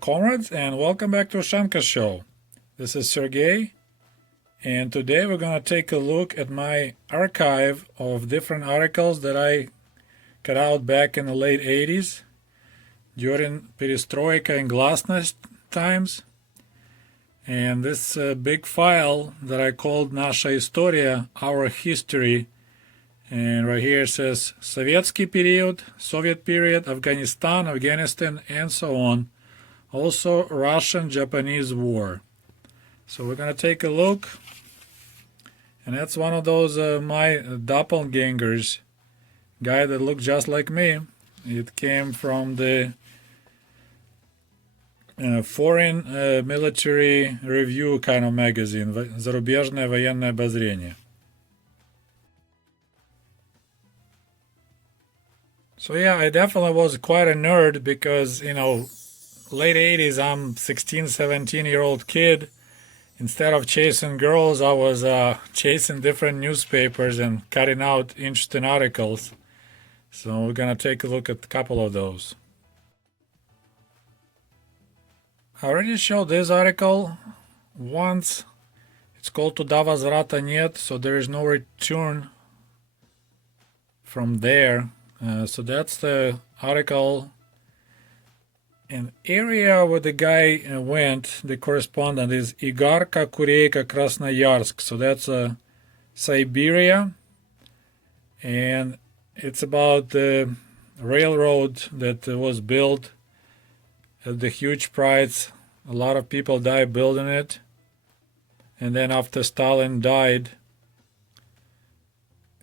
comrades, and welcome back to Ushanka Show. This is Sergey, and today we're going to take a look at my archive of different articles that I cut out back in the late 80s during Perestroika and Glasnost times. And this big file that I called Naša Historia, Our History, and right here it says Sovietsky period, Soviet period, Afghanistan, and so on. Also Russian-Japanese war. So we're going to take a look. And that's one of those my doppelgangers, guy that looked just like me. It came from the Foreign Military Review kind of magazine, Зарубежное военное обозрение. So yeah, I definitely was quite a nerd because, late 80s, I'm 16, 17-year-old kid. Instead of chasing girls, I was chasing different newspapers and cutting out interesting articles. So we're going to take a look at a couple of those. I already showed this article once. It's called Туда возврата нет, so there is no return from there. So that's the article. An area where the guy went, the correspondent, is Igarka, Kureyka, Krasnoyarsk. So that's Siberia. And it's about the railroad that was built at the huge price. A lot of people died building it. And then after Stalin died,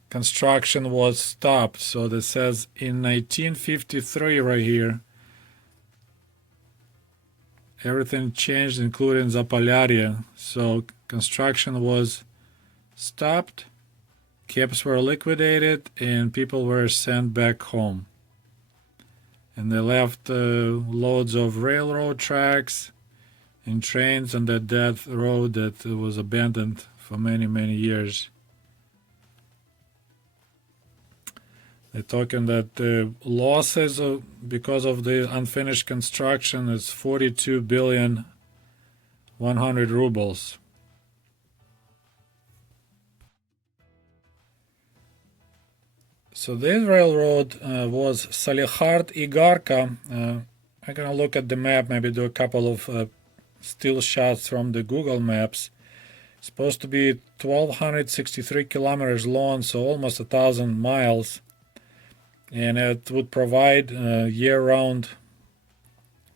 construction was stopped. So this says in 1953 right here, everything changed, including Zapolyarya. So construction was stopped, camps were liquidated, and people were sent back home. And they left loads of railroad tracks and trains on that dead road that was abandoned for many, many years. They're talking that the losses because of the unfinished construction is 42 billion 100 rubles. So this railroad was Salihard Igarka. I'm going to look at the map, maybe do a couple of still shots from the Google Maps. It's supposed to be 1,263 kilometers long, so almost 1,000 miles. And it would provide year-round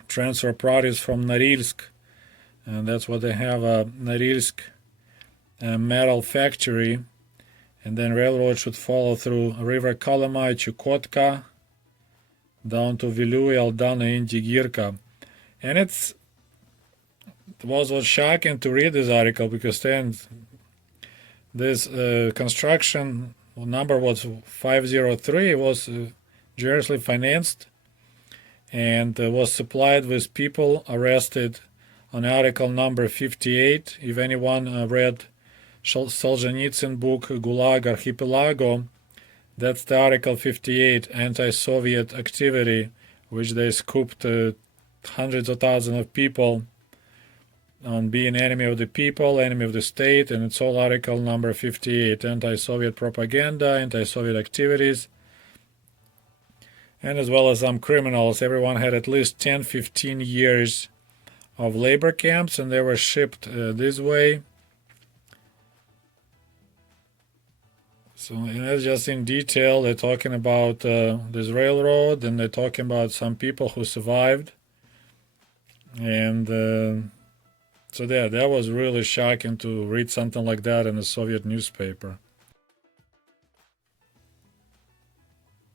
transfer produce from Norilsk. And that's what they have, a Norilsk metal factory. And then railroad should follow through River Kolomai, Chukotka, down to Vilui, Aldana, and Digirka. And it was shocking to read this article because then this construction number was 503, was generously financed and was supplied with people arrested on article number 58. If anyone read Solzhenitsyn book Gulag Archipelago, that's the article 58, anti-Soviet activity, which they scooped hundreds of thousands of people on being enemy of the people, enemy of the state, and it's all article number 58, anti-Soviet propaganda, anti-Soviet activities, and as well as some criminals. Everyone had at least 10-15 years of labor camps, and they were shipped this way. So and that's just in detail. They're talking about this railroad, and they're talking about some people who survived. And so that was really shocking to read something like that in a Soviet newspaper.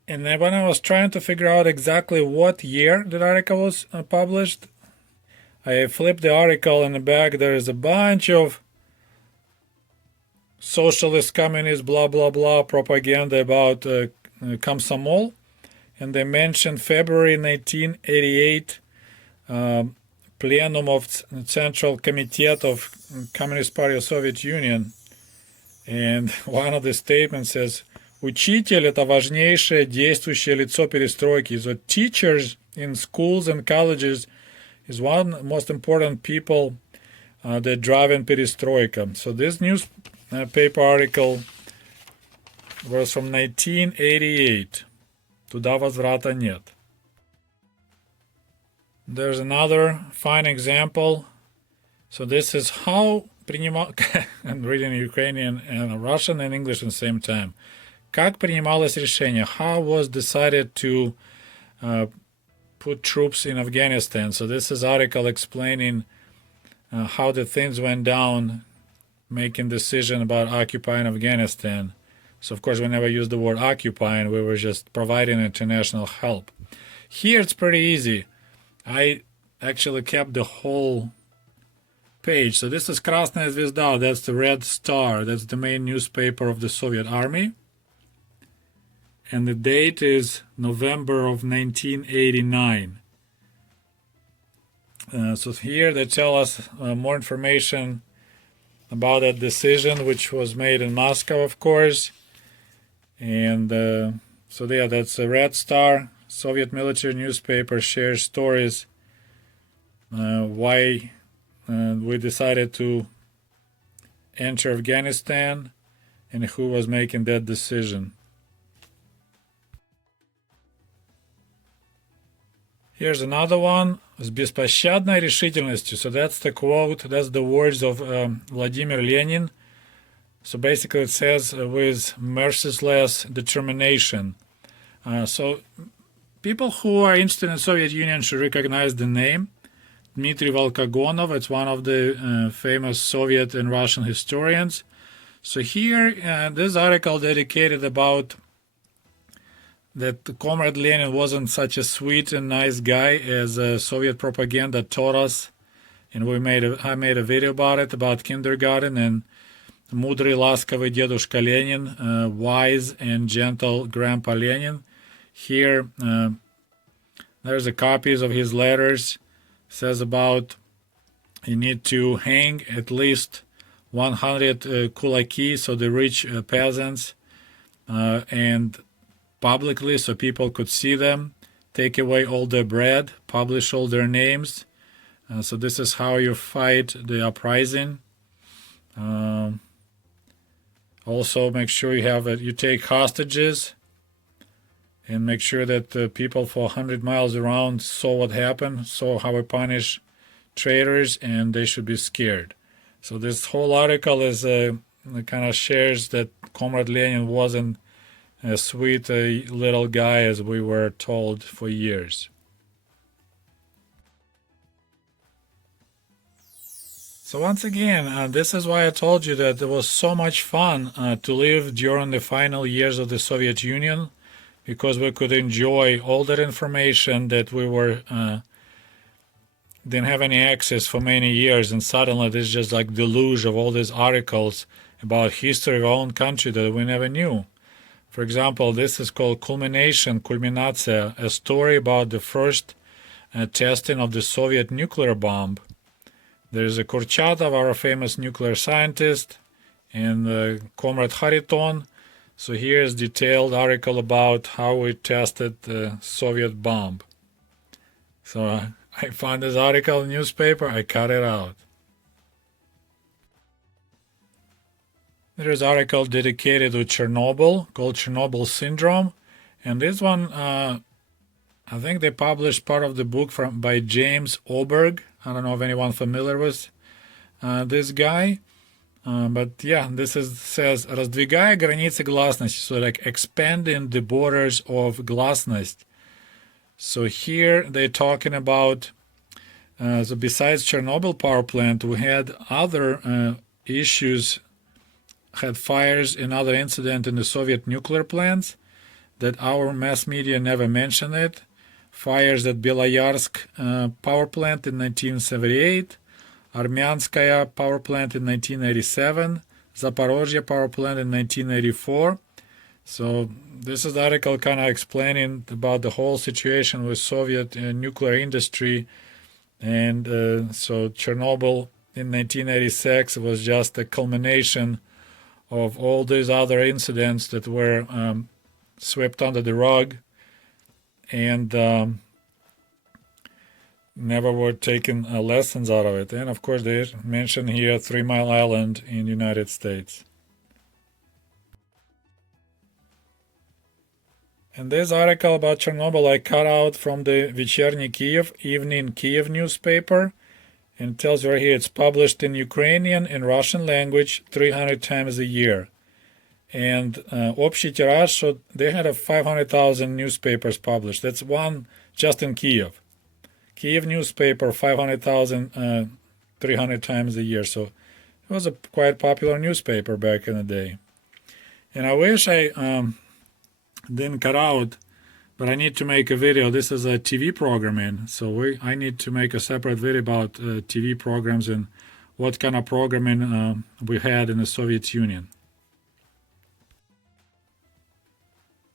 And then when I was trying to figure out exactly what year the article was published, I flipped the article. In the back there is a bunch of socialist, communist, blah, blah, blah propaganda about Komsomol. And they mentioned February 1988 Plenum of Central Committee of Communist Party of Soviet Union. And one of the statements says, Учитель – это важнейшее действующее лицо перестройки. So teachers in schools and colleges is one of the most important people that drive in perestroika. So this newspaper article was from 1988. Туда возврата нет. There's another fine example. So this is how I'm reading Ukrainian and Russian and English at the same time. Как принималось решение? How was decided to put troops in Afghanistan? So this is article explaining how the things went down, making decision about occupying Afghanistan. So of course we never used the word occupying, we were just providing international help. Here it's pretty easy. I actually kept the whole page. So this is Krasnaya Zvezda, that's the Red Star, that's the main newspaper of the Soviet Army. And the date is November of 1989. So here they tell us more information about that decision, which was made in Moscow, of course. And so yeah, that's a Red Star. Soviet military newspaper shares stories why we decided to enter Afghanistan and who was making that decision. Here's another one. С беспощадной решительностью. So that's the quote, that's the words of Vladimir Lenin. So basically it says with merciless determination. So people who are interested in the Soviet Union should recognize the name. Dmitry Volkogonov, it's one of the famous Soviet and Russian historians. So here, this article dedicated about that Comrade Lenin wasn't such a sweet and nice guy as Soviet propaganda taught us. And I made a video about it, about kindergarten, and Мудрый ласковый дедушка Ленин, wise and gentle Grandpa Lenin. Here, there's a copies of his letters. Says about you need to hang at least 100 kulaki, so the rich peasants, and publicly so people could see them, take away all their bread, publish all their names. So this is how you fight the uprising. Also make sure you take hostages, and make sure that the people for 100 miles around saw what happened, saw how we punish traitors, and they should be scared. So this whole article is kind of shares that Comrade Lenin wasn't as sweet a little guy as we were told for years. So once again, this is why I told you that it was so much fun to live during the final years of the Soviet Union, because we could enjoy all that information that we were didn't have any access for many years, and suddenly there's just like deluge of all these articles about history of our own country that we never knew. For example, this is called Kulminatsiya, a story about the first testing of the Soviet nuclear bomb. There's a Kurchatov, our famous nuclear scientist, and Comrade Khariton. So here's detailed article about how we tested the Soviet bomb. So I found this article in the newspaper, I cut it out. There's an article dedicated to Chernobyl, called Chernobyl Syndrome. And this one, I think they published part of the book by James Oberg. I don't know if anyone familiar with this guy. But yeah, says раздвигая границы гласности, so like expanding the borders of Glasnost. So here they're talking about, so besides Chernobyl power plant, we had other issues, had fires and other incidents in the Soviet nuclear plants that our mass media never mentioned it. Fires at Beloyarsk power plant in 1978, Armyanskaya power plant in 1987, Zaporozhye power plant in 1984. So this is the article kind of explaining about the whole situation with Soviet nuclear industry. And so Chernobyl in 1986 was just a culmination of all these other incidents that were swept under the rug. And never were taken lessons out of it. And of course, they mention here 3 Mile Island in the United States. And this article about Chernobyl I cut out from the Вечерний Kiev, Evening Kiev newspaper. And it tells right here it's published in Ukrainian and Russian language 300 times a year. And общий тираж, so they had 500,000 newspapers published. That's one just in Kiev. Kiev newspaper, 500,000, 300 times a year. So it was a quite popular newspaper back in the day. And I wish I didn't cut out, but I need to make a video. This is a TV programming, so I need to make a separate video about TV programs and what kind of programming we had in the Soviet Union.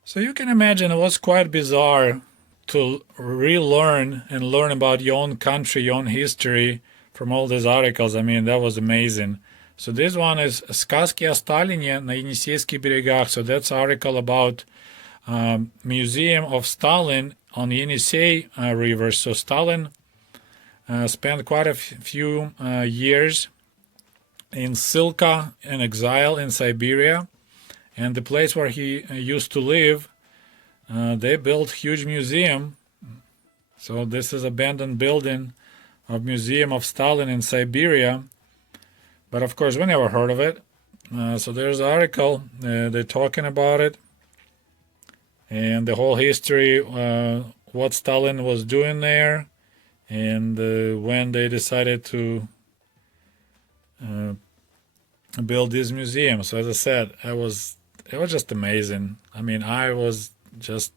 So you can imagine it was quite bizarre to relearn and learn about your own country, your own history from all these articles. I mean, that was amazing. So this one is «Сказки о Сталине на Енисейских берегах». So that's article about Museum of Stalin on the Yenisei River. So Stalin spent quite a few years in Silka in exile in Siberia. And the place where he used to live, they built huge museum. So this is abandoned building of Museum of Stalin in Siberia. But of course, we never heard of it. So there's an article, they're talking about it. And the whole history, what Stalin was doing there. And when they decided to build this museum. So as I said, it was just amazing. I mean, I was just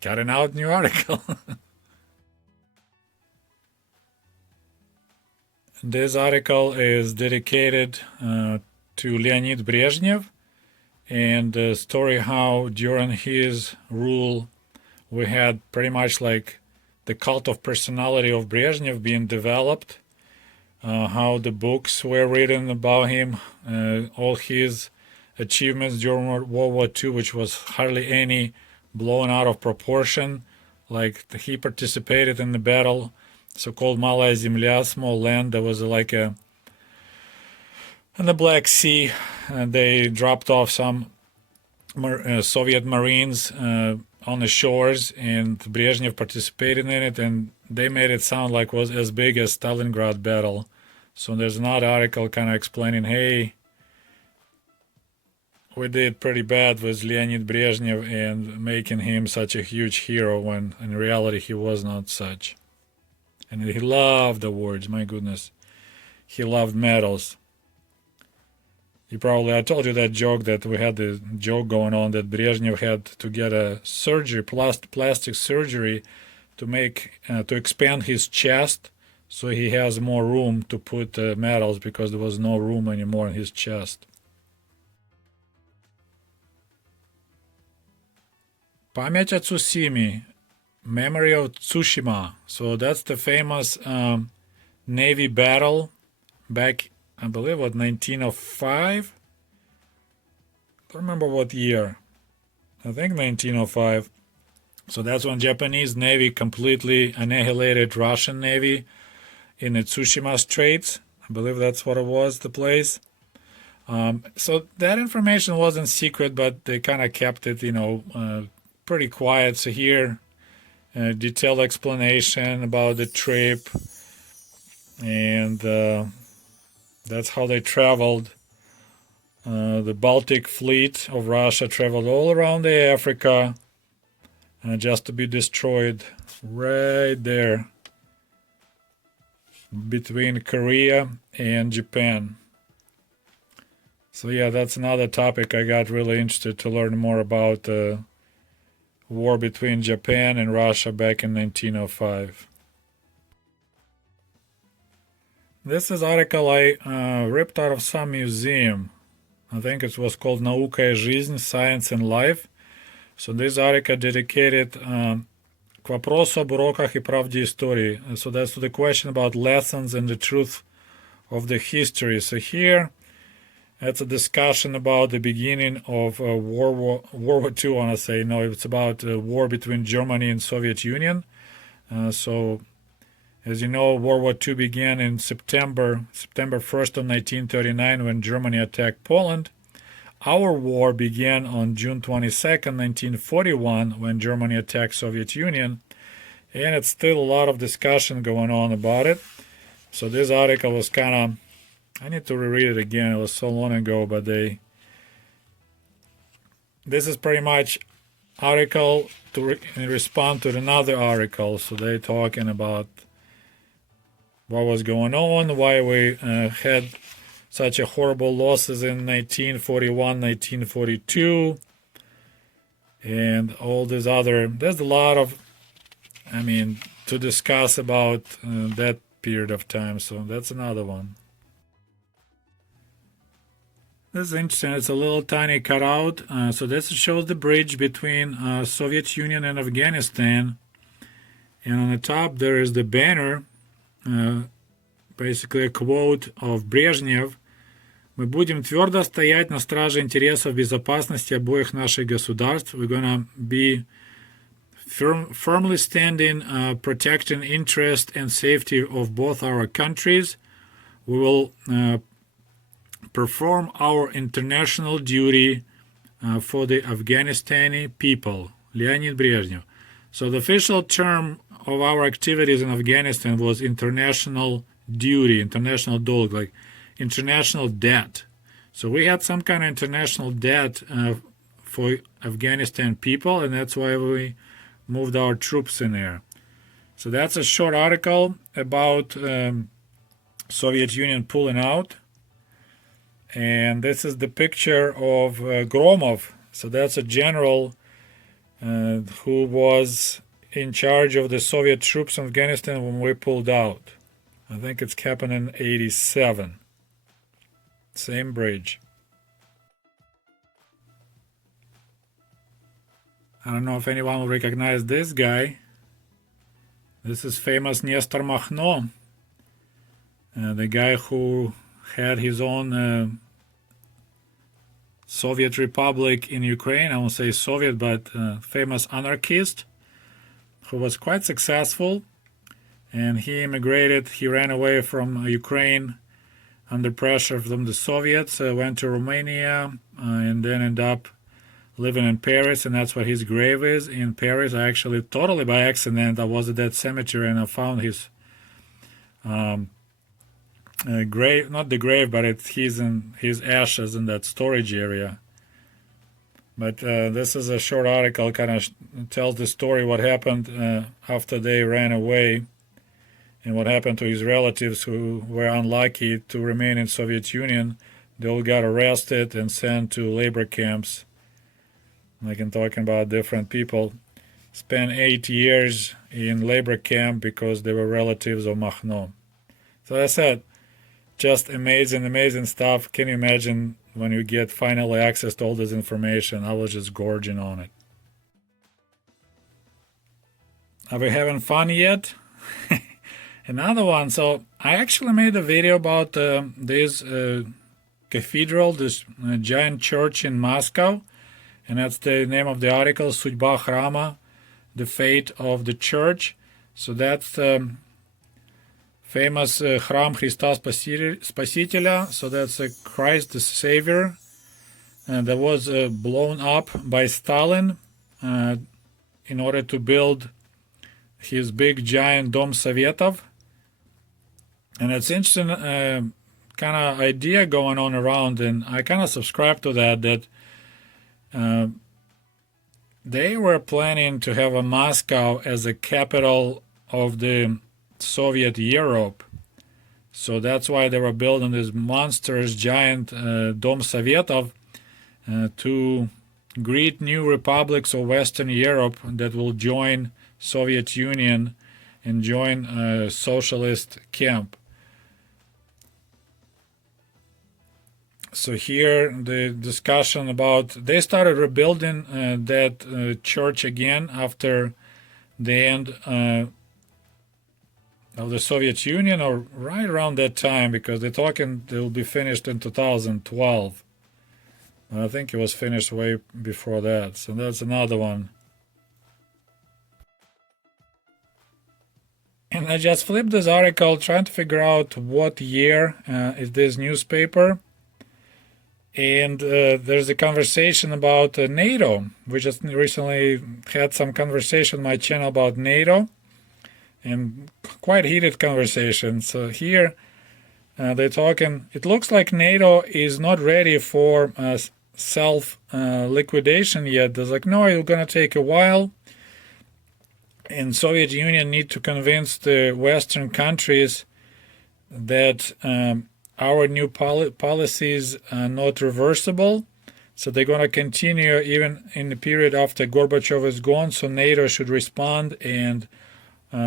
cutting out new article. This article is dedicated to Leonid Brezhnev and the story how during his rule we had pretty much like the cult of personality of Brezhnev being developed, how the books were written about him, all his achievements during World War II, which was hardly any, blown out of proportion. Like he participated in the battle, so-called Malaya Zemlya, small land that was like in the Black Sea. And they dropped off some Soviet Marines on the shores, and Brezhnev participated in it, and they made it sound like it was as big as Stalingrad battle. So there's another article kind of explaining, hey, we did pretty bad with Leonid Brezhnev and making him such a huge hero when in reality he was not such. And he loved awards, my goodness. He loved medals. I told you that joke that we had the joke going on that Brezhnev had to get a surgery, plastic surgery to expand his chest so he has more room to put medals because there was no room anymore in his chest. Память о Цусиме, Memory of Tsushima. So that's the famous Navy battle back, I believe, 1905? I don't remember what year. I think 1905. So that's when Japanese Navy completely annihilated Russian Navy in the Tsushima Straits. I believe that's what it was, the place. So that information wasn't secret, but they kind of kept it, pretty quiet. So here, detailed explanation about the trip, and that's how they traveled. The Baltic fleet of Russia traveled all around the Africa just to be destroyed right there between Korea and Japan. So yeah, that's another topic I got really interested to learn more about. War between Japan and Russia back in 1905. This is article I ripped out of some museum. I think it was called Наука и жизнь, Science and Life. So this article dedicated к вопросу об уроках и правде истории. So that's the question about lessons and the truth of the history. So here, it's a discussion about the beginning of World War II, I want to say. No, it's about a war between Germany and Soviet Union. So, as you know, World War II began in September 1st of 1939 when Germany attacked Poland. Our war began on June 22nd, 1941 when Germany attacked Soviet Union. And it's still a lot of discussion going on about it. So this article was kind of, I need to reread it again. It was so long ago, but this is pretty much article to respond to another article. So they're talking about what was going on, why we had such a horrible losses in 1941, 1942, and all this other. There's a lot of, to discuss about that period of time. So that's another one. This is interesting. It's a little tiny cutout. So this shows the bridge between Soviet Union and Afghanistan. And on the top there is the banner, basically a quote of Brezhnev. Мы будем твердо стоять на страже интересов безопасности обоих наших государств. We're gonna be firmly standing, protecting interest and safety of both our countries. We will perform our international duty for the Afghanistani people. Leonid Brezhnev. So the official term of our activities in Afghanistan was international duty, international dolg, like international debt. So we had some kind of international debt for Afghanistan people, and that's why we moved our troops in there. So that's a short article about Soviet Union pulling out. And this is the picture of Gromov. So that's a general who was in charge of the Soviet troops in Afghanistan when we pulled out. I think it's happened in 87. Same bridge. I don't know if anyone will recognize this guy. This is famous Nestor Makhno, the guy who had his own Soviet Republic in Ukraine. I won't say Soviet, but famous anarchist who was quite successful. And he immigrated, he ran away from Ukraine under pressure from the Soviets, went to Romania, and then ended up living in Paris, and that's where his grave is, in Paris. I actually, totally by accident, I was at that cemetery and I found his grave, not the grave, but he's in his ashes in that storage area. But this is a short article, kind of tells the story what happened after they ran away and what happened to his relatives who were unlucky to remain in Soviet Union. They all got arrested and sent to labor camps. Like I'm talking about different people. Spent 8 years in labor camp because they were relatives of Makhno. So I said, just amazing stuff. Can you imagine when you get finally access to all this information? I was just gorging on it. Are we having fun yet? Another one. So I actually made a video about this cathedral, this giant church in Moscow. And that's the name of the article, Судьба храма, the fate of the church. So that's famous Храм Христа Спасителя. So that's Christ the Savior that was blown up by Stalin in order to build his big giant Dom Sovetov. And it's interesting kind of idea going on around, and I kind of subscribe to that they were planning to have a Moscow as a capital of the Soviet Europe. So that's why they were building this monstrous giant Dom Sovetov to greet new republics of Western Europe that will join Soviet Union and join a socialist camp. So here the discussion about they started rebuilding that church again after the end of the Soviet Union, or right around that time, because they're talking they will be finished in 2012. I think it was finished way before that. So that's another one. And I just flipped this article trying to figure out what year is this newspaper. And there's a conversation about NATO. We just recently had some conversation on my channel about NATO, and quite heated conversation. So here they're talking, it looks like NATO is not ready for self-liquidation yet. They're like, no, it's going to take a while. And Soviet Union need to convince the Western countries that our new policies are not reversible. So they're going to continue even in the period after Gorbachev is gone. So NATO should respond. And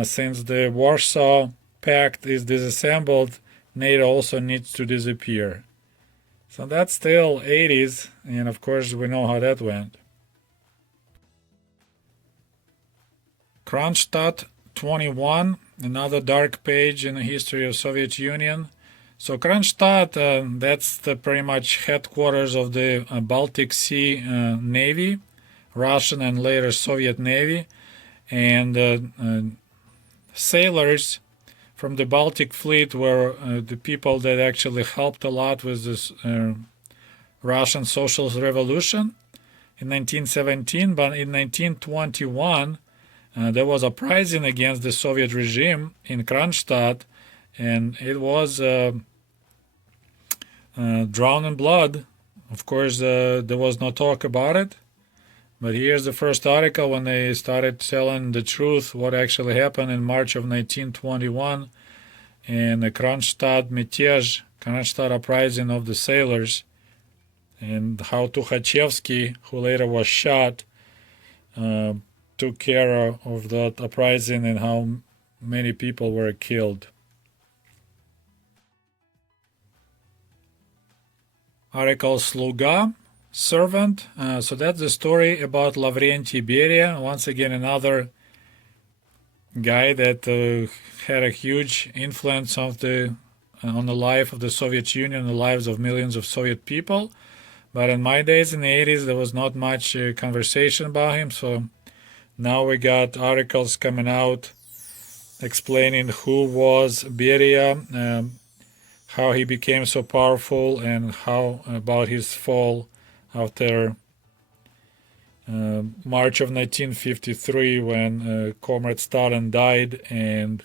since the Warsaw Pact is disassembled, NATO also needs to disappear. So that's still 80s. And of course, we know how that went. Kronstadt 21, another dark page in the history of Soviet Union. So Kronstadt, that's the pretty much headquarters of the Baltic Sea Navy, Russian and later Soviet Navy. And sailors from the Baltic Fleet were the people that actually helped a lot with this Russian Socialist Revolution in 1917. But in 1921, there was a uprising against the Soviet regime in Kronstadt, and it was drowned in blood. Of course, there was no talk about it. But here's the first article when they started telling the truth, what actually happened in March of 1921 in the Kronstadt Mятеж, Kronstadt uprising of the sailors, and how Tukhachevsky, who later was shot, took care of that uprising and how many people were killed. Article Sluga, servant. So that's the story about Lavrentiy Beria. Once again, another guy that had a huge influence on the life of the Soviet Union, the lives of millions of Soviet people. But in my days in the 80s, there was not much conversation about him. So now we got articles coming out explaining who was Beria, how he became so powerful, and how about his fall after March of 1953 when Comrade Stalin died, and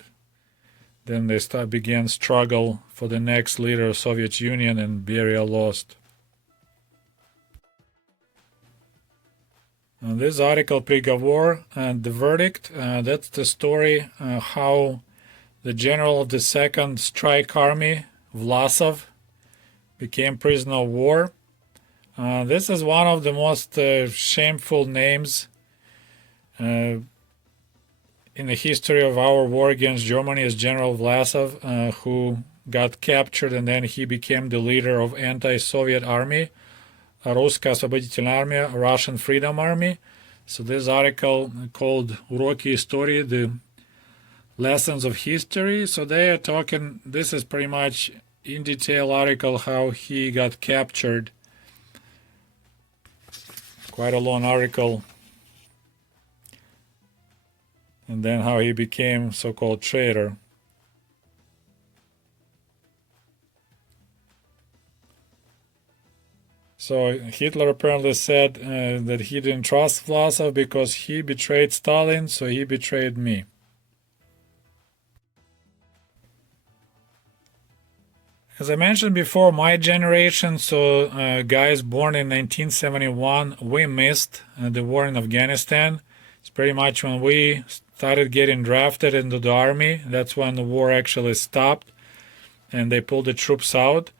then they began struggle for the next leader of Soviet Union, and Beria lost. This article, Приговор, and the verdict, that's the story how the general of the Second Strike Army, Vlasov, became prisoner of war. This is one of the most shameful names in the history of our war against Germany, is General Vlasov, who got captured, and then he became the leader of anti-Soviet army, Русская освободительная армия, Russian Freedom Army. So this article called Уроки истории, the lessons of history. So they are talking, this is pretty much in detail article how he got captured. Quite a long article. And then how he became so-called traitor. So Hitler apparently said that he didn't trust Vlasov because he betrayed Stalin, so he betrayed me. As I mentioned before, my generation, so guys born in 1971, we missed the war in Afghanistan. It's pretty much when we started getting drafted into the army. That's when the war actually stopped and they pulled the troops out.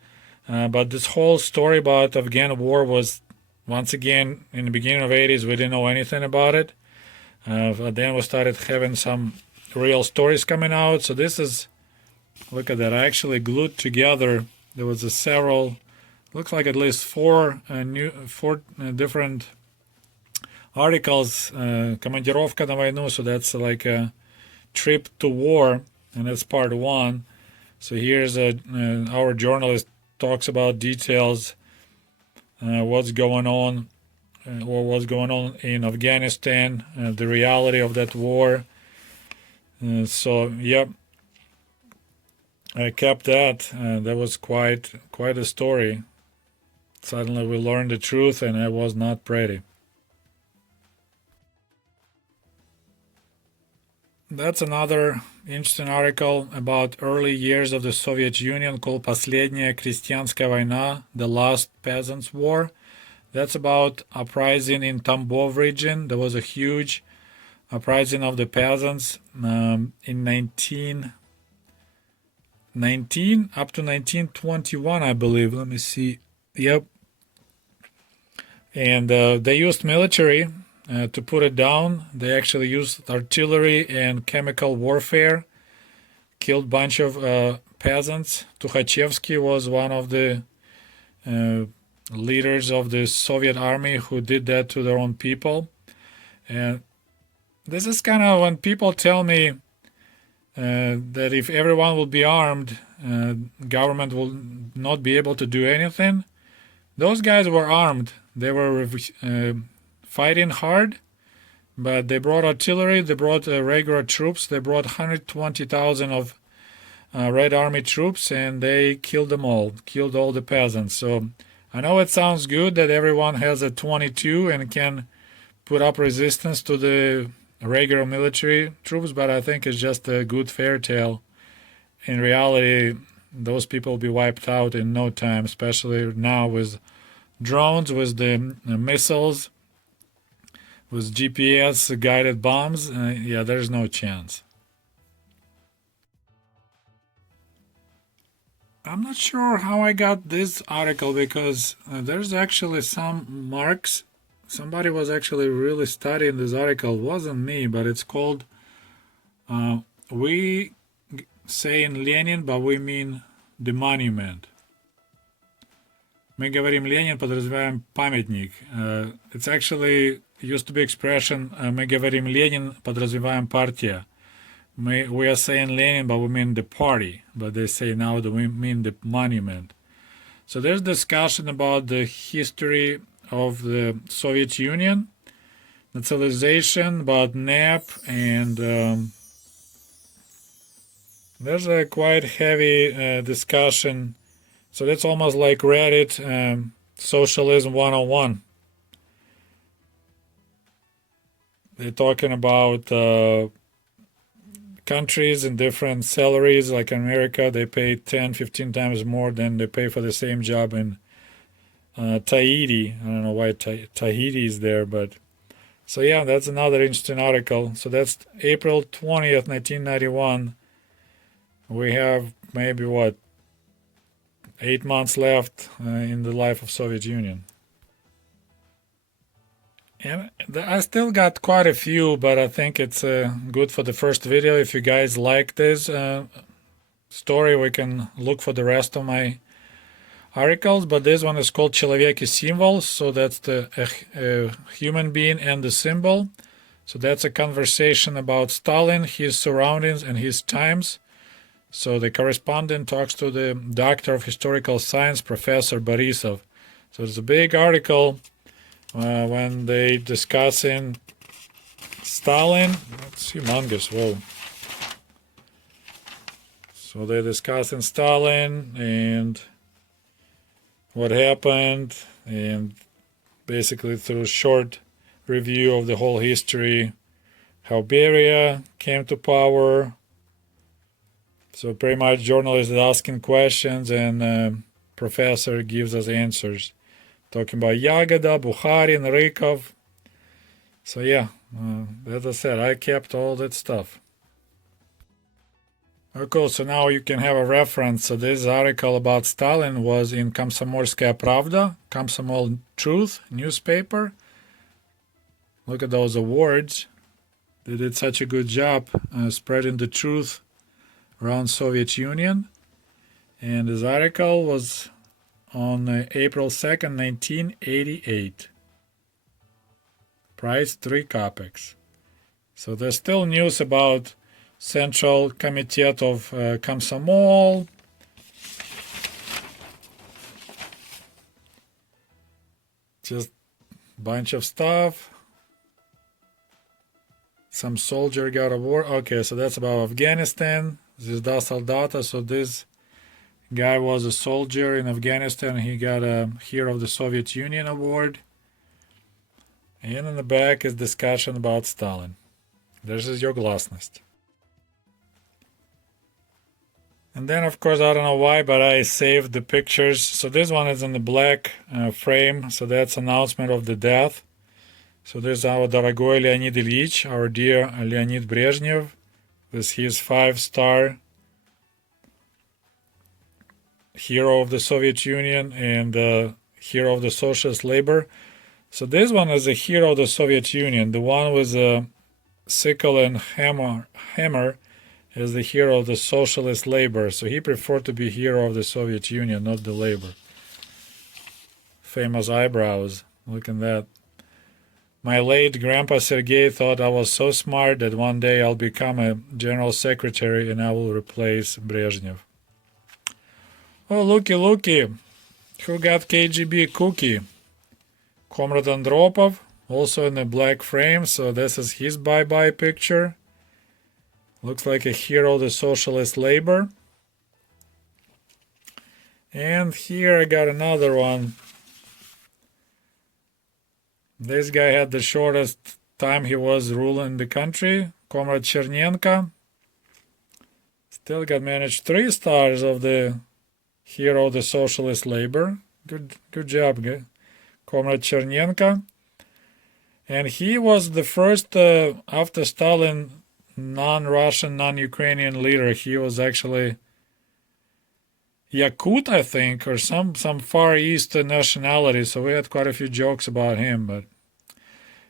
But this whole story about Afghan war was, once again, in the beginning of the 80s, we didn't know anything about it. But then we started having some real stories coming out. So this is, look at that, I actually glued together, there was several, looks like at least four different articles. Командировка на войну, so that's like a trip to war, and that's part one. So here's our journalist talks about details, what's going on, or what's going on in Afghanistan, the reality of that war. So, yep, I kept that. That was quite a story. Suddenly we learned the truth, and I was not pretty. That's another interesting article about early years of the Soviet Union called "Последняя крестьянская война," the last peasants' war. That's about uprising in Tambov region. There was a huge uprising of the peasants in 1919 up to 1921, I believe. Let me see. Yep. And they used military to put it down. They actually used artillery and chemical warfare, killed a bunch of peasants. Tukhachevsky was one of the leaders of the Soviet army who did that to their own people. And this is kind of when people tell me that if everyone will be armed, government will not be able to do anything. Those guys were armed. They were fighting hard, but they brought artillery, they brought regular troops, they brought 120,000 of Red Army troops, and they killed them all, killed all the peasants. So I know it sounds good that everyone has a 22 and can put up resistance to the regular military troops, but I think it's just a good fairy tale. In reality, those people will be wiped out in no time, especially now with drones, with the missiles, with GPS guided bombs. Yeah, there's no chance. I'm not sure how I got this article because there's actually some marks. Somebody was actually really studying this article. It wasn't me, but it's called We Say in Lenin, but we mean the monument. Мы говорим Ленин, подразумеваем памятник. It's actually used to be expression мы говорим Ленин, подразумеваем партия. We are saying Lenin, but we mean the party. But they say now that we mean the monument. So there's discussion about the history of the Soviet Union, nationalization, about NEP, and there's a quite heavy discussion. So that's almost like Reddit, Socialism 101. They're talking about countries and different salaries. Like in America, they pay 10, 15 times more than they pay for the same job in Tahiti. I don't know why Tahiti is there, but so yeah, that's another interesting article. So that's April 20th, 1991. We have maybe 8 months left in the life of Soviet Union. And I still got quite a few, but I think it's good for the first video. If you guys like this story, we can look for the rest of my articles. But this one is called Человек и символ, so that's the human being and the symbol. So that's a conversation about Stalin, his surroundings, and his times. So the correspondent talks to the doctor of historical science, Professor Borisov. So it's a big article when they discussing Stalin. It's humongous, whoa. So they're discussing Stalin and what happened, and basically through a short review of the whole history, how Beria came to power. So pretty much journalists are asking questions and professor gives us answers. Talking about Yagoda, Bukharin, Rykov. So yeah, as I said, I kept all that stuff. Okay, so now you can have a reference. So this article about Stalin was in Komsomolskaya Pravda, Komsomol Truth newspaper. Look at those awards. They did such a good job spreading the truth around Soviet Union. And this article was on April 2nd, 1988. Price 3 kopecks. So there's still news about Central Committee of Komsomol. Just bunch of stuff. Some soldier got a war. Okay, so that's about Afghanistan. Звезда Солдата. So this guy was a soldier in Afghanistan. He got a Hero of the Soviet Union award. And in the back is discussion about Stalin. This is your Glasnost. And then, of course, I don't know why, but I saved the pictures. So this one is in the black frame. So that's announcement of the death. So there's our Дорогой Leonid Ilyich, our dear Leonid Brezhnev, with his 5-star Hero of the Soviet Union and Hero of the Socialist Labor. So this one is a Hero of the Soviet Union. The one with a sickle and hammer is the Hero of the Socialist Labor. So he preferred to be Hero of the Soviet Union, not the Labor. Famous eyebrows. Look at that. My late grandpa Sergei thought I was so smart that one day I'll become a general secretary and I will replace Brezhnev. Oh, looky. Who got KGB cookie? Comrade Andropov, also in a black frame, so this is his bye-bye picture. Looks like a Hero of the Socialist Labor. And here I got another one. This guy had the shortest time he was ruling the country, Comrade Chernenko. Still got managed 3 stars of the Hero of the Socialist Labor. Good job, Comrade Chernenko. And he was the first, after Stalin, non-Russian, non-Ukrainian leader. He was actually Yakut, I think, or some Far East nationality. So we had quite a few jokes about him. But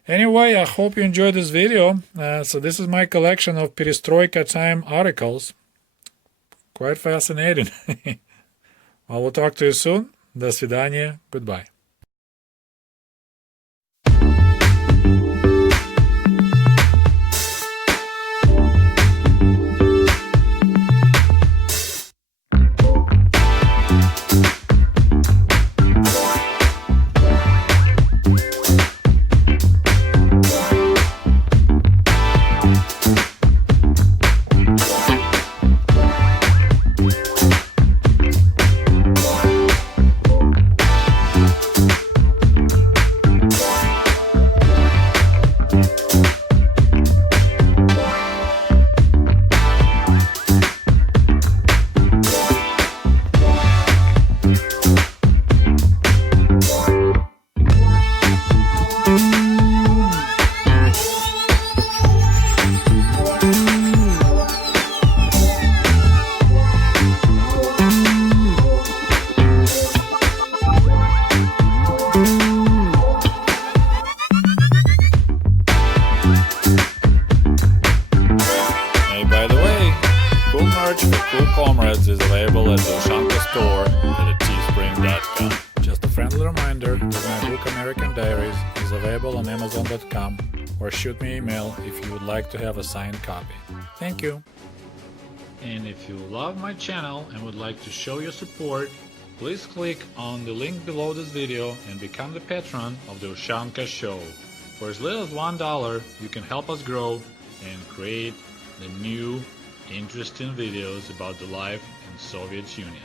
anyway, I hope you enjoyed this video. So this is my collection of Perestroika time articles. Quite fascinating. Well, we'll talk to you soon. До свидания. Goodbye. Comrades is available at the Ushanka store at teespring.com. Just a friendly reminder that my book American Diaries is available on amazon.com, or shoot me an email if you would like to have a signed copy. Thank you. And if you love my channel and would like to show your support, please click on the link below this video and become the patron of the Ushanka Show. For as little as $1, you can help us grow and create the new interesting videos about the life in Soviet Union.